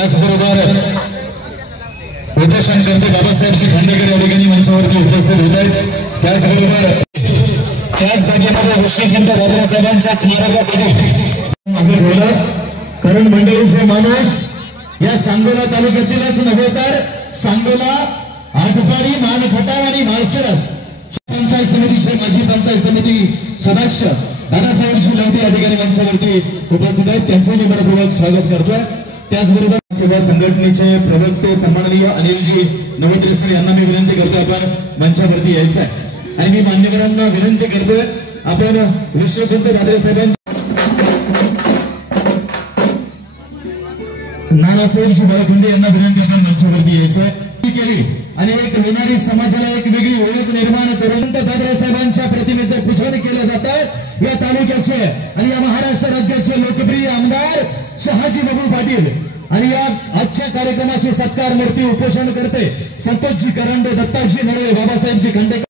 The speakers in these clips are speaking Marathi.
त्याचबरोबर उपोषणकर्ते बाबासाहेबजी खांडेकर या ठिकाणी मंचावरती उपस्थित होत आहेत। त्याचबरोबर त्याच जागेमध्ये विश्वसंत दादरे साहेबांच्या स्मारकासाठी मागे ठेवलं, कारण मंडळीचे माणूस या सांगोला तालुक्यातीलच नव्हे तर सांगोला, आटपाडी, मानखटाव आणि माळशिरस पंचायत समितीचे माजी पंचायत समिती सदस्य दादासाहेबजी लवटे या ठिकाणी मंचावरती उपस्थित आहेत। त्यांचे मी मनपूर्वक स्वागत करतोय। त्याचबरोबर सेवा संघटनेचे प्रवक्ते सन्माननीय अनिलजी नवत्रेसर यांना मी विनंती करतो आपण मंचावरती यायचं आहे आणि मी मान्यवरांना विनंती करतोय आपण विश्वसंत दादरे साहेबांच्या नानासाहेबजी बाळखुंडे यांना विनंती आपण मंचावरती यायचं आहे केली आणि एक लोणारी समाजाला एक वेगळी ओळख निर्माण करून दादरे साहेबांच्या प्रतिमेचं पूजन केलं जातं या तालुक्याचे आणि या महाराष्ट्र राज्याचे लोकप्रिय आमदार शहाजी बाबू पाटील आणि या आजच्या कार्यक्रमाचे सत्कार मूर्ती उपोषण करते संतोषजी करंडे, दत्ताजी नरळे, बाबासाहेबजी खांडेकर।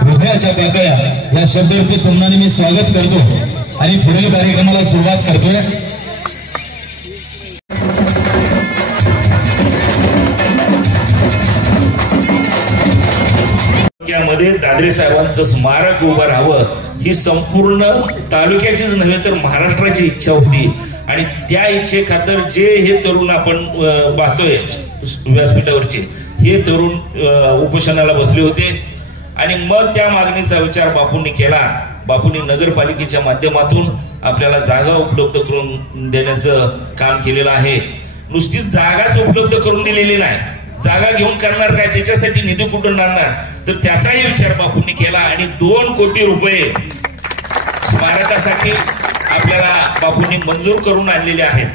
हृदयाच्या पाकळ्या या शब्दार्थी सन्मानाने मी स्वागत करतो आणि पुढील कार्यक्रमाला सुरुवात करतोय। मध्ये दादरे साहेबांचं स्मारक उभं राहावं ही संपूर्ण तालुक्याचीच नव्हे तर महाराष्ट्राची इच्छा होती आणि त्या इच्छे खातर जे हे तरुण आपण पाहतोय व्यासपीठावरचे हे तरुण उपोषणाला बसले होते आणि मग त्या मागणीचा विचार बापूंनी केला। बापूंनी नगरपालिकेच्या माध्यमातून आपल्याला जागा उपलब्ध करून देण्याचं काम केलेलं आहे। नुसती जागाच उपलब्ध करून दिलेली नाही, जागा घेऊन करणार काय, त्याच्यासाठी निधी कुठून आणणार, तर त्याचाही विचार बापूंनी केला आणि 2 कोटी रुपये स्मारकासाठी आपल्याला बापूंनी मंजूर करून आणलेले आहेत।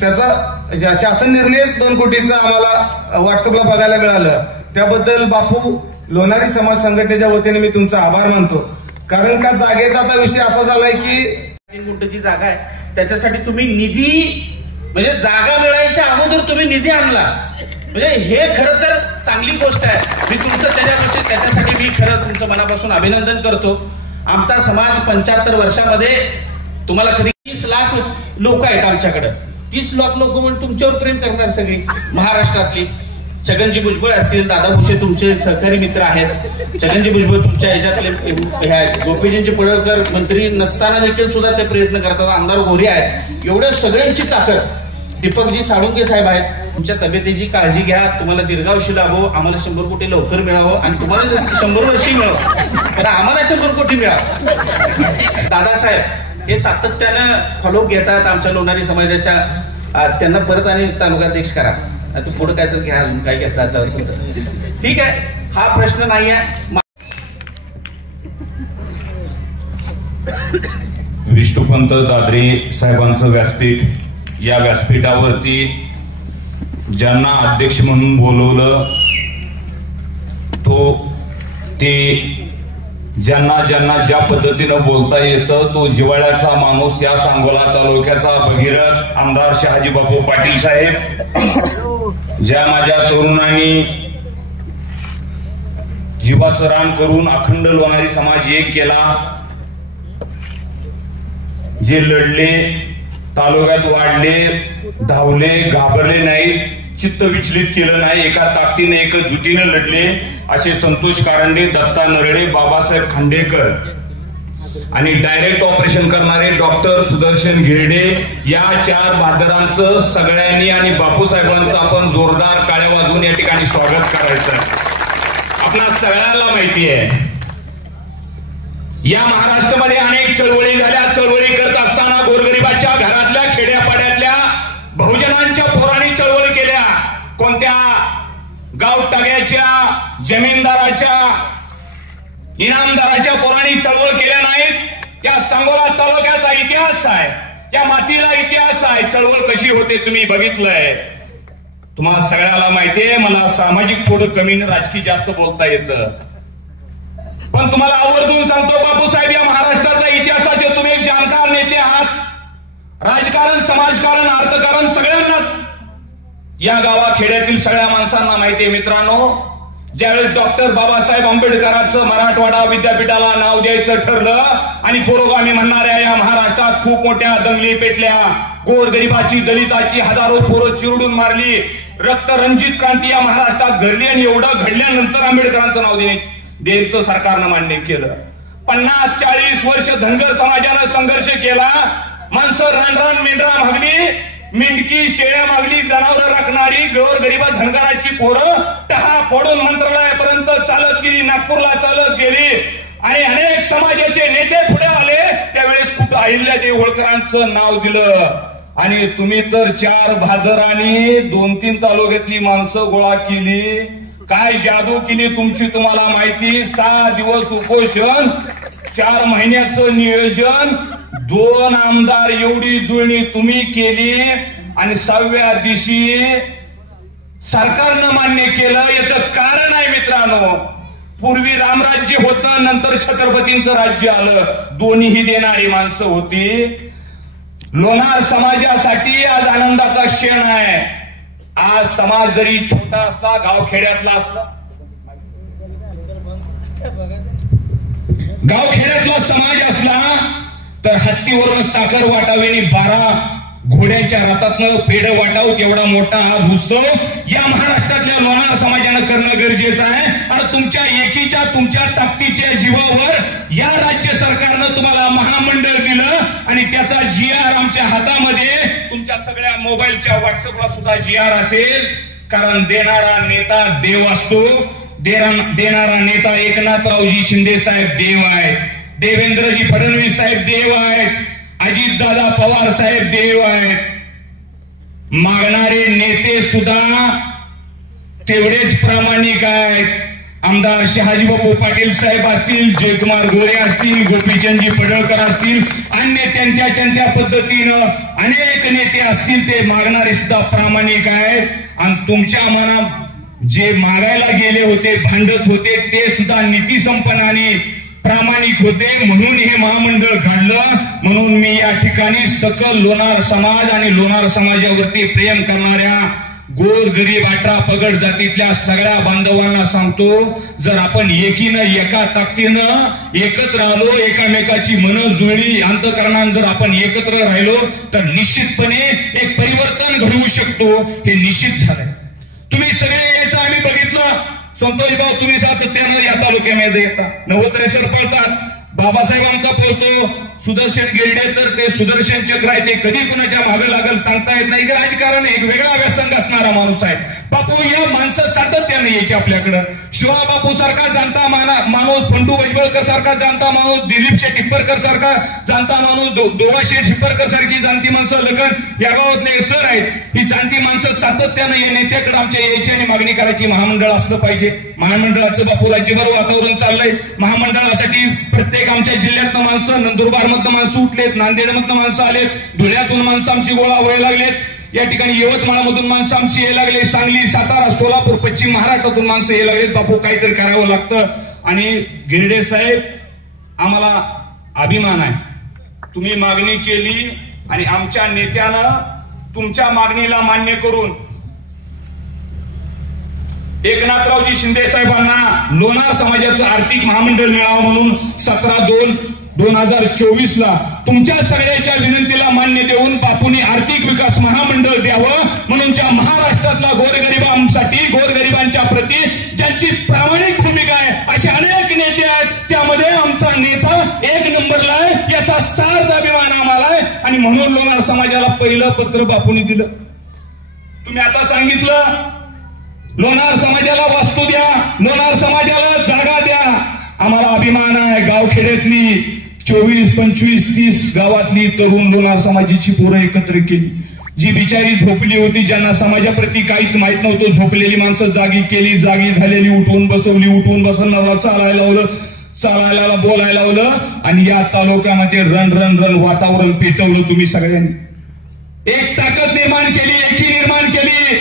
त्याचा शासन निर्णयच 2 कोटीचा आम्हाला व्हॉट्सअपला बघायला मिळालं, त्याबद्दल बापू लोणारी समाज संघटनेच्या वतीने मी तुमचा आभार मानतो। कारण का जागेचा आता विषय असा झालाय की 3 गुंठेची जागा आहे, त्याच्यासाठी तुम्ही निधी म्हणजे जागा मिळायच्या अगोदर तुम्ही निधी आणला, म्हणजे हे खरं तर चांगली गोष्ट आहे। मी तुमचं त्याच्यासाठी मी खरं तुमचं मनापासून अभिनंदन करतो। आमचा समाज 75 वर्षामध्ये तुम्हाला कधी 30 लाख लोक आहेत आमच्याकडे, 30 लाख लोक म्हणून तुमच्यावर प्रेम करणार सगळी महाराष्ट्रातली। छगनजी भुजबळ असतील, दादा भुसे तुमचे सहकारी मित्र आहेत, छगनजी भुजबळ तुमच्या ह्याच्यातले, गोपीजी पडळकर मंत्री नसताना देखील सुद्धा ते प्रयत्न करतात, आमदार गोरे आहेत, एवढ्या सगळ्यांची ताकद, दीपकजी साळुंके साहेब आहेत। तुमच्या तब्येतीची काळजी घ्या, तुम्हाला दीर्घायुष्य लाभो, आम्हाला 100 कोटी लवकर मिळावं आणि तुम्हाला 100 वर्षी मिळावं, तर आम्हाला 100 कोटी मिळावं। दादासाहेब हे सातत्यानं फॉलो घेतात आमच्या लोणारी समाजाच्या, त्यांना परत आणि तालुकाध्यक्ष करा, तू पुढे काय तर घ्या, अजून काय घेता असेल तर ठीक आहे, हा प्रश्न नाही आहे। विष्णुपंत दादरे साहेबांचं व्यासपीठ, या व्यासपीठावरती ज्यांना अध्यक्ष म्हणून बोलवलं ते ज्यांना ज्या पद्धतीनं बोलता येतं तो जिव्हाळ्याचा माणूस, या सांगोला तालुक्याचा भगीरथ आमदार शहाजी बापू पाटील साहेब, ज्या माझ्या तरुणांनी जीवाचं रान करून अखंड लोणारी समाज एक केला, जे लढले, तालुक्यात वाढले, धावले, घाबरले नाही, चित्त विचलित केलं नाही, एका ताकदीने एकजुटीने लढले असे संतोष कारंडे, दत्ता नरळे, बाबासाहेब खांडेकर आणि डायरेक्ट ऑपरेशन करणारे डॉक्टर सुदर्शन गिरडे, या 4 बहादरांचं सगळ्यांनी आणि बापूसाहेबांचं आपण जोरदार टाळ्या वाजवून या ठिकाणी स्वागत करायचं। आपल्या सगळ्यांना माहिती आहे या महाराष्ट्रामध्ये अनेक चळवळी झाल्या, चळवळी करत असताना गोरगरिबाच्या घरातल्या, खेड्यापाड्यातल्या बहुजनांच्या पोरांनी चळवळ केल्या, कोणत्या गाव टाग्याच्या, जमीनदाराच्या, इनामदाराच्या पोरांनी चळवळ केल्या नाहीत। या सांगोला तालुक्याचा इतिहास आहे, या मातीला इतिहास आहे, चळवळ कशी होते तुम्ही बघितलंय। तुम्हाला सगळ्याला माहितीये मला सामाजिक थोडं कमी आणि राजकीय जास्त बोलता येतं, पण तुम्हाला आवर्जून सांगतो बापूसाहेब या महाराष्ट्राच्या इतिहासाचे तुम्ही एक जाणकार नेते आहात. राजकारण, समाजकारण, अर्थकारण सगळ्यांना या गावाखेड्यातील सगळ्या माणसांना माहितीये. मित्रांनो, ज्यावेळेस डॉक्टर बाबासाहेब आंबेडकरांचं मराठवाडा विद्यापीठाला नाव द्यायचं ठरलं आणि पुरोगामी म्हणणाऱ्या या महाराष्ट्रात खूप मोठ्या दंगली पेटल्या, गोरगरिबाची, दलिताची हजारो पोरं चिरडून मारली, रक्तरंजित क्रांती या महाराष्ट्रात घडली आणि एवढं घडल्यानंतर आंबेडकरांचं नाव द्यायचं सरकारनं मान्य केलं. 50-40 वर्ष धनगर समाजानं संघर्ष केला. माणसं रानरान मेंढरा मागली, मेंढकी शेळ्या मागली, जनावरं राखणारी गोरगरिबा धनगराची पोरं टहा फोडून मंत्रालयापर्यंत चालत गेली, नागपूरला चालत गेली आणि अनेक समाजाचे नेते पुढे आले. त्यावेळेस कुठं अहिल्यादेवी होळकरांचं नाव दिलं आणि तुम्ही तर 4 भादरांनी 2-3 तालुक्यातली माणसं गोळा केली. काय जादू केली तुमची तुम्हाला माहिती. 6 दिवस उपोषण, 4 महिन्याचं नियोजन, 2 आमदार एवढी जुळणी तुम्ही केली आणि 6व्या दिवशी सरकारनं मान्य केलं. याचं कारण आहे मित्रांनो, पूर्वी रामराज्य होतं, नंतर छत्रपतींचं राज्य आलं, दोन्हीही देणारी माणसं होती. लोणार समाजासाठी आज आनंदाचा क्षण आहे. आज समाज जरी छोटा असला, गावखेड्यातला असला, गावखेड्यातला समाज असला तर हत्तीवरून साखर वाटावेनी 12 घोड्यांच्या रथातनं पेढ वाटावं तेवढा मोठा आज उत्सव या महाराष्ट्रातल्या लोणार समाजानं करणं गरजेचं आहे. आणि तुमच्या एकीच्या, तुमच्या ताकदीच्या जीवावर या राज्य सरकारनं तुम्हाला महामंडळ दिलं आणि त्याचा GR आमच्या हातामध्ये, तुमच्या सगळ्या मोबाईलच्या व्हॉट्सअपला सुद्धा GR असेल. कारण देणारा नेता देव असतो. देणारा नेता एकनाथरावजी शिंदे साहेब देव आहेत, देवेंद्रजी फडणवीस साहेब देव आहेत, अजितदादा पवार साहेब देव आहेत. मागणारे नेते सुद्धा तेवढेच प्रामाणिक आहेत. आमदार शहाजीबापू पाटील साहेब असतील, जयकुमार गोरे असतील, गोपीचंदजी पडळकर असतील, अन्य त्यांच्या पद्धतीनं अनेक नेते असतील, ते मागणारे सुद्धा प्रामाणिक आहेत. आणि तुमच्या मनात जे मागायला गेले होते, भांडत होते, ते सुद्धा नीतीसंपन्नाने प्रामाणिक होते. म्हणून हे महामंडळ घडलं. म्हणून मी या ठिकाणी सकल लोणार समाज आणि लोणार समाजावरती प्रेम करणाऱ्या गोर गरीब 18 पगड जातीतल्या सगळ्या बांधवांना सांगतो, जर आपण एकीनं, एका ताकदीनं एकत्र आलो, एकामेकाची मन जुळली, अंतःकरणानं जर आपण एकत्र राहिलो तर निश्चितपणे एक परिवर्तन घडवू शकतो. हे निश्चित झालंय. तुम्ही सगळे यायचं आम्ही बघितलं. संतोष भाऊ तुम्ही सातत्यानं या तालुक्यामध्ये येतात, 93 पळतात. बाबासाहेब आमचा पळतो, सुदर्शन गिरडे तर ते सुदर्शन चक्र आहे, ते कधी कुणाच्या मागे लागल सांगता येत नाही. राजकारण एक वेगळा व्यसंग असणारा माणूस आहे. बापू या माणसं सातत्याने यायचे आपल्याकडं. शिवा बापू सारखा जाणता माणूस, फंडू भुजबळकर सारखा जाणता माणूस, दिलीप शेठ टिप्परकर सारखा जाणता माणूस, दोवा शेठ टिप्परकर सारखी जाणती माणसं, लगन या गावातले सर आहेत, ही जाणती माणसं सातत्यानं या नेत्याकडे आमच्या यायची आणि मागणी करायची. महामंडळ असलं पाहिजे. महामंडळाचं बापू राज्यभर वातावरण चाललंय. महामंडळासाठी प्रत्येक आमच्या जिल्ह्यातनं माणसं, नंदुरबार मधनं माणसं उठलेत, नांदेडमधनं माणसं आलेत, धुळ्यातून माणसं आमची गोळा व्हायला लागलेत, या ठिकाणी यवतमाळमधून माणसं आमची यायला लागले, सांगली, सातारा, सोलापूर, पश्चिम महाराष्ट्रातून माणसं यायला लागलेत. बापू काहीतरी करावं लागतं. आणि गिरडे साहेब आम्हाला अभिमान आहे, तुम्ही मागणी केली आणि आमच्या नेत्यानं तुमच्या मागणीला मान्य करून एकनाथरावजी शिंदे साहेबांना लोणार समाजाचं आर्थिक महामंडळ मिळावं म्हणून 17/2/2024 तुमच्या सगळ्याच्या विनंतीला मान्य देऊन बापूंनी आर्थिक विकास महामंडळ द्यावं म्हणून ज्या महाराष्ट्रातला गोरगरिबांसाठी, गोरगरिबांच्या प्रती ज्यांची प्रामाणिक भूमिका आहे असे अनेक नेते आहेत. त्यामध्ये आमचा नेता 1 नंबरला आहे, याचा सार्थ अभिमान आम्हाला आहे. आणि म्हणून लोणार समाजाला पहिलं पत्र बापूंनी दिलं. तुम्ही आता सांगितलं लोणार समाजाला वास्तू द्या, लोणार समाजाला जागा द्या. आम्हाला अभिमान आहे. गावखेड्यातली 24, 25, 30 गावातली तरुण लोणार समाजाची पोरं एकत्र केली. जी बिचारी झोपली होती, ज्यांना समाजाप्रती काहीच माहित नव्हतं, झोपलेली माणसं जागी केली, जागी झालेली उठवून बसवली, उठवून बसवणारा चालायला लावलं, चालायला बोलायला लावलं आणि या तालुक्यामध्ये रण रण रण वातावरण पेटवलं. तुम्ही सगळ्यांनी एक ताकद निर्माण केली, एकी निर्माण केली.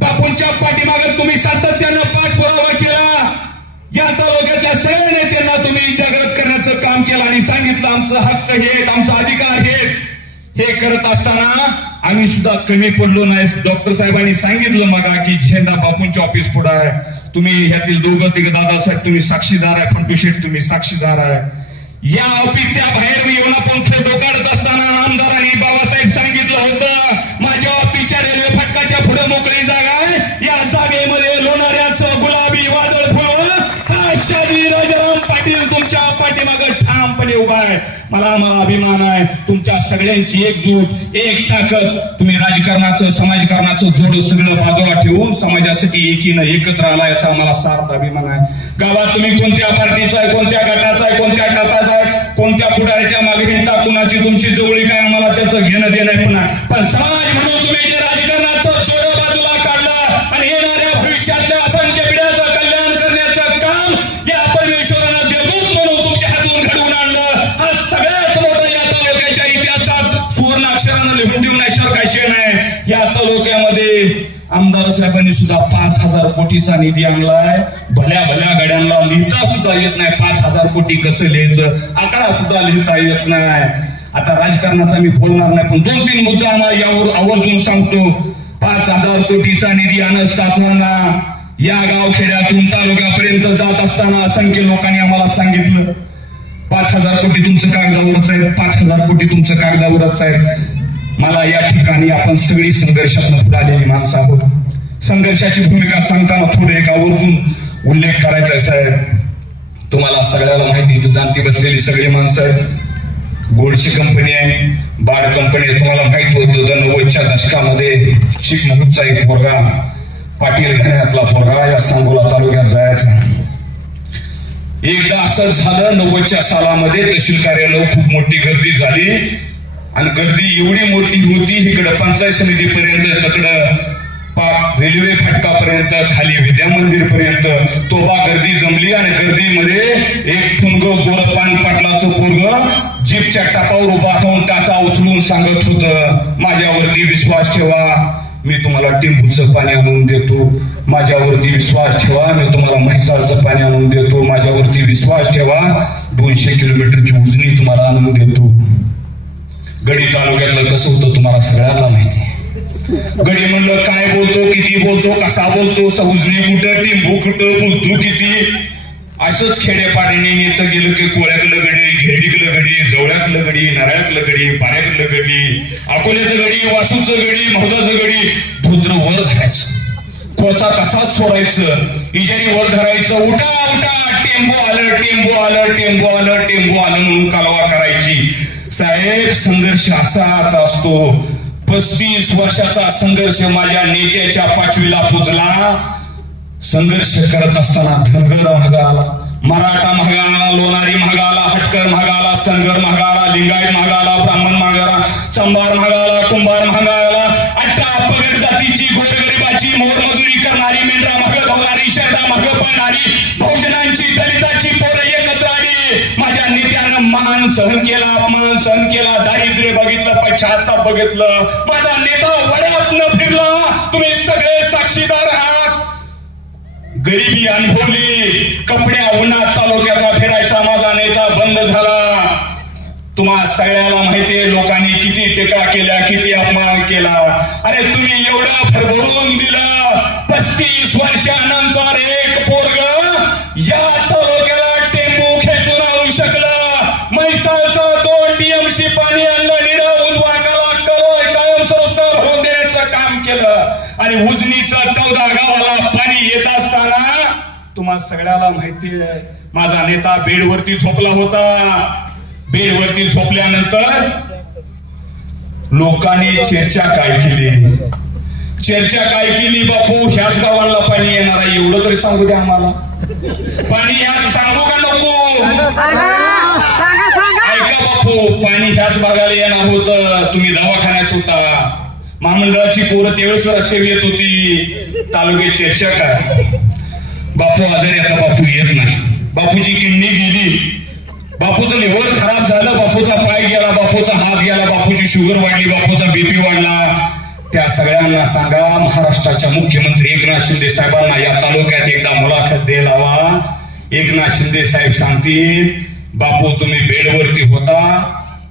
बापूंच्या पाठीमागे तुम्ही सातत्यानं पाठपुरावा केला. या तालुक्यातल्या सगळ्या नेत्यांना तुम्ही जागृत करण्याचं काम केलं आणि सांगितलं आमचं हक्क हे, आमचा अधिकार हे. हे करत असताना आम्ही सुद्धा कमी पडलो नाही. डॉक्टर साहेबांनी सांगितलं मगा की झेंडा बापूंच्या ऑफिस पुढे आहे. तुम्ही ह्यातील दोघं तिघ दादासाहेब तुम्ही साक्षीदार आहे, फंटू शेठ तुम्ही साक्षीदार आहे. या ऑफिसच्या बाहेर येऊन आपण खेळ काढत असताना आमदारांनी बाबासाहेब सांगितलं होतं माझ्या ऑफिसच्या रेल्वे फाटकाच्या पुढे मोकळी जागा आहे. या जागेमध्ये लोणाऱ्याचं गुलाबी वादळ फुल शाजी राजाराम पाटील तुमच्या पाठीमागे ठामपणे उभा आहे. मला अभिमान आहे तुमच्या सगळ्यांची एकजूट, एक ताकद. तुम्ही राजकारणाचं समाजकारणाचं जोड सगळं बाजूला ठेवून समाजासाठी एकीनं एकत्र आला याचा आम्हाला सार्थ अभिमान आहे. गावात तुम्ही कोणत्या पार्टीचा आहे, कोणत्या गटाचा आहे, कोणत्या टाचाचा आहे, कोणत्या पुढाऱ्याच्या मागे हिंडता, कुणाची तुमची जवळी काय आम्हाला त्याचं घेणं देणं पुन्हा. पण समाज म्हणून तुम्ही जे राजकारणाचं जोड बाजूला काढलं आणि येणाऱ्या भविष्यातल्या असंख्य पिढ्याचं कल्याण करण्याचं काम या परमेश्वरानं देवदूत म्हणून तुमच्या हातून घडवून आणलं. हा सगळ्यात मोठा या तालुक्याच्या इतिहासात सुवर्ण अक्षरानं लिहून ठेवण्याशिवाय काय शे नाही. या तालुक्यामध्ये आमदार साहेबांनी सुद्धा 5,000 कोटीचा निधी आणलाय. भल्या भल्या गाड्यांना लिहिता सुद्धा येत नाही 5,000 कोटी कसं लिहायचं, आकडा सुद्धा लिहिता येत नाही. आता राजकारणाचा मी बोलणार नाही पण 2-3 मुद्दे आम्हाला यावर आवर्जून सांगतो. 5,000 कोटीचा निधी आणताना या गावखेड्यातून तालुक्यापर्यंत जात असताना असंख्य लोकांनी आम्हाला सांगितलं 5,000 कोटी तुमचं कागदावरच आहे, 5,000 कोटी तुमचं कागदावरच आहे. मला या ठिकाणी आपण सगळी संघर्षातून पुढे आलेली माणसं आहोत. संघर्षाची भूमिका सांगताना थोडे एक आवर्जून उल्लेख करायचा आहे साहेब. तुम्हाला सगळ्याला माहिती इथं जाणती बसलेली सगळी माणसं आहेत. गोडची कंपनी आहे, बाड कंपनी आहे. तुम्हाला माहित होतं 90च्या दशकामध्ये शिक महूदचा एक पोरगा पाटील घराण्यातला पोरगा या सांगोला तालुक्यात जायचा. एकदा असं झालं 90च्या सालामध्ये तहसील कार्यालयावर खूप मोठी गर्दी झाली आणि गर्दी एवढी मोठी होती इकडं पंचायत समितीपर्यंत, तिकडं पाक रेल्वे फाटकापर्यंत, खाली विद्या मंदिर पर्यंत तोबा गर्दी जमली. आणि गर्दीमध्ये एक ठुंग गोरपान पाटलाचं पोरग जीपच्या टापावर उभा राहून त्याचा उचलून सांगत होतं माझ्यावरती विश्वास ठेवा, मी तुम्हाला टिंबूचं पाणी आणून देतो. माझ्यावरती विश्वास ठेवा, मी तुम्हाला म्हैसाळचं पाणी आणून देतो. माझ्यावरती विश्वास ठेवा, 200 किलोमीटरची उजनी तुम्हाला आणून देतो. गडी तालुक्यातलं कसं होतं तुम्हाला सगळ्यांना माहिती आहे. गडी म्हणलं काय बोलतो, किती बोलतो, कसा बोलतो, उजनी कुठं, टिंबू कुठं, बोलतो किती. असंच खेडेपाड्याने नेतं गेलं की कोळ्याकडलं गडी, घेरडीकडलं गडी, जवळ्याकडलं गडी, नारळाकडलं गडी, पाऱ्याकडलं गडी, अकोल्याचं गडी, वासूचं गडी, मौदाचं गडी. धोत्र वर धरायचं, कोचा तसाच सोडायचं, इजारी वर धरायचं. उठा उठा, टेंबू आलं, टेंबू आलं, टेंबू आलं, टेंबू आलं म्हणून कालवा करायची. साहेब संघर्ष असाच असतो. 35 वर्षाचा संघर्ष माझ्या नेत्याच्या 5वीला पुजला. संघर्ष करत असताना धनगर महाग आला, मराठा महाग आला, लोणारी महाग आला, हटकर महाग आला, सनगर महाग आला, लिंगायत महाग आला, ब्राह्मण महाग आला, चंबार महाग आला, कुंभार महाग आला. 18 पगड जातीची गोरगरिबाची मोरमजुरी करणारी, मेंढरा महाग धावणारी, शहरा महाग पळणारी, बहुजनांची दलिताची पोरं एकत्र आली. माझ्या नेत्यानं मान सहन केला, अपमान सहन केला, दारिद्र्य बघितलं, पश्चाताप बघितलं. माझा नेता वड्यातनं फिरला, तुम्ही सगळे साक्षीदार आहात. गरिबी अनुभवली, कपड्या उन्हात तालुक्याचा फिरायचा माझा नेता बंद झाला. तुम्हा सगळ्याला माहितीये लोकांनी किती टीका केल्या, किती अपमान केला. अरे तुम्ही एवढं भरभरून दिलं. 35 वर्षानंतर एक पोरग या तालुक्याला टेंबू खेचून आणू शकलं. म्हैसाळचं 2 TMC पाणी आणलं, निरा उजवा कला कायमस्वरूपी भरून देण्याचं काम केलं. आणि उजनीचं 14 गावाला पाणी येत असताना तुम्हा सगळ्याला माहितीये माझा नेता बेडवरती झोपला होता. बेडवरती झोपल्यानंतर लोकांनी चर्चा काय केली, चर्चा काय केली, बापू ह्याच गावाला पाणी येणार आहे एवढं तरी सांगू द्या आम्हाला. पाणी ह्याच सांगू का नको? ऐका बापू, पाणी ह्याच भागाला येणार होतं. तुम्ही दवाखान्यात होता, महामंडळाची पोरं त्यावेळेस रस्त्यावर येत होती. तालुक्यात चर्चा काय? बापू आजारी, आता बापू येत नाही. बापूची किडनी गेली, बापूचं लिव्हर खराब झालं, बापूचा पाय गेला, बापूचा हात गेला, बापूची शुगर वाढली, बापूचा BP वाढला. त्या सगळ्यांना सांगा, महाराष्ट्राच्या मुख्यमंत्री एकनाथ शिंदे साहेबांना या तालुक्यात एकदा मुलाखत द्यायला हवा. एकनाथ शिंदे साहेब सांगतील, बापू तुम्ही बेडवरती होता,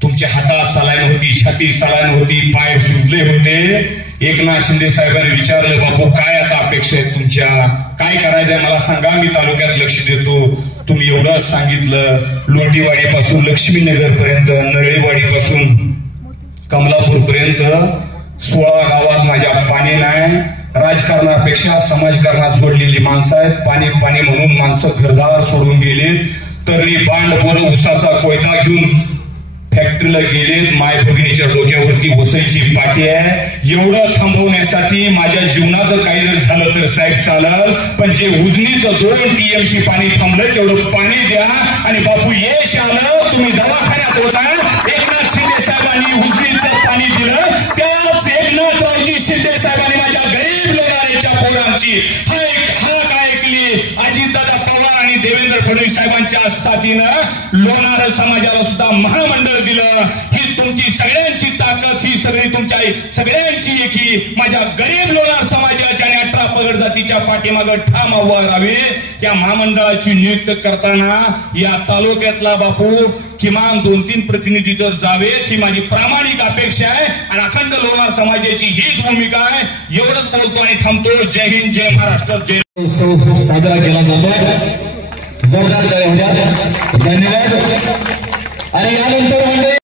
तुमच्या हातात सलाईन होती, छाती सलाईन होती, पाय सुजले होते. एकनाथ शिंदे साहेबांनी विचारलं, बापू काय आता अपेक्षा आहेत तुमच्या, काय करायचंय मला सांगा, मी तालुक्यात लक्ष देतो. तुम्ही एवढंच सांगितलं. लोटीवाडी पासून लक्ष्मीनगर पर्यंत, नरळीवाडी पासून कमलापूर पर्यंत 16 गावात माझ्या पाणी नाही. राजकारणापेक्षा समाजकारणात जोडलेली माणसं आहेत. पाणी पाणी म्हणून माणसं घरदार सोडून गेले. तरी बांड पोरं उसाचा कोयता घेऊन फॅक्टरीला गेलेत. माय भगिनीच्या डोक्यावरती वसईची पाटी आहे. एवढं थांबवण्यासाठी माझ्या जीवनाचं काही जर झालं तर साहेब चालल, पण जे उजनीचं 2 TMC पाणी थांबलं तेवढं पाणी द्या. आणि बापू यश आलं, तुम्ही दवाखान्यात होता, एकनाथ शिंदे साहेबांनी उजनीचं पाणी दिलं. त्याच एकनाथरावजी शिंदे साहेबांनी माझ्या गरीब लोणारेच्या पोरांची हाक ऐकली. अजितदादा पवार आणि देवेंद्र फडणवीस साहेबांच्या साथीनं लोणार समाजाला सुद्धा महामंडळ दिलं. ही तुमची सगळ्यांची ताकद, ही सगळी तुमच्या सगळ्यांची एकी माझ्या गरीब लोणार समाजाच्या आणि 18 पगड जातीच्या पाठीमागं ठाम उभा राहावे. या महामंडळाची नियुक्त करताना या तालुक्यातला बापू किमान 2-3 प्रतिनिधी जर जावेत, ही माझी प्रामाणिक अपेक्षा आहे. आणि अखंड लोणार समाजाची हीच भूमिका आहे. एवढंच बोलतो आणि थांबतो. जय हिंद, जय महाराष्ट्र, जय. साजरा केला जातो. जोरदार धन्यवाद. आणि यानंतर मंडळी